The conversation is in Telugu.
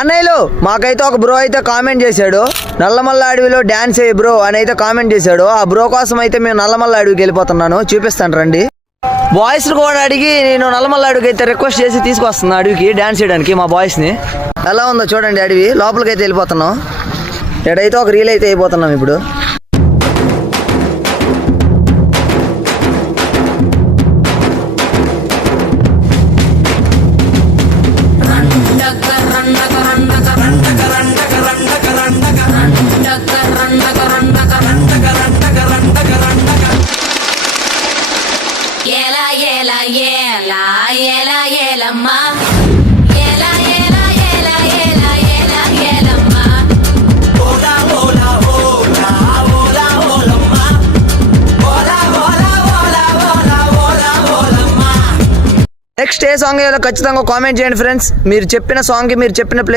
అన్నయ్యలు మాకైతే ఒక బ్రో అయితే కామెంట్ చేశాడు, నల్లమల్ల అడవిలో డాన్స్ అయ్యి బ్రో అని అయితే కామెంట్ చేశాడు. ఆ బ్రో కోసం అయితే మేము నల్లమల్ల అడవికి వెళ్ళిపోతున్నాను, చూపిస్తాను రండి. బాయ్స్ కూడా అడిగి నేను నల్లమల్ల అడవికి అయితే రిక్వెస్ట్ చేసి తీసుకొస్తున్నా అడవికి డాన్స్ చేయడానికి మా బాయ్స్ ని. ఎలా ఉందో చూడండి అడవి, లోపలికి అయితే వెళ్ళిపోతున్నాం. ఎడైతే ఒక రీల్ అయితే అయిపోతున్నాం ఇప్పుడు. నెక్స్ట్ ఏ సాంగ్ ఖచ్చితంగా కామెంట్ చేయండి ఫ్రెండ్స్. మీరు చెప్పిన సాంగ్ కి మీరు చెప్పిన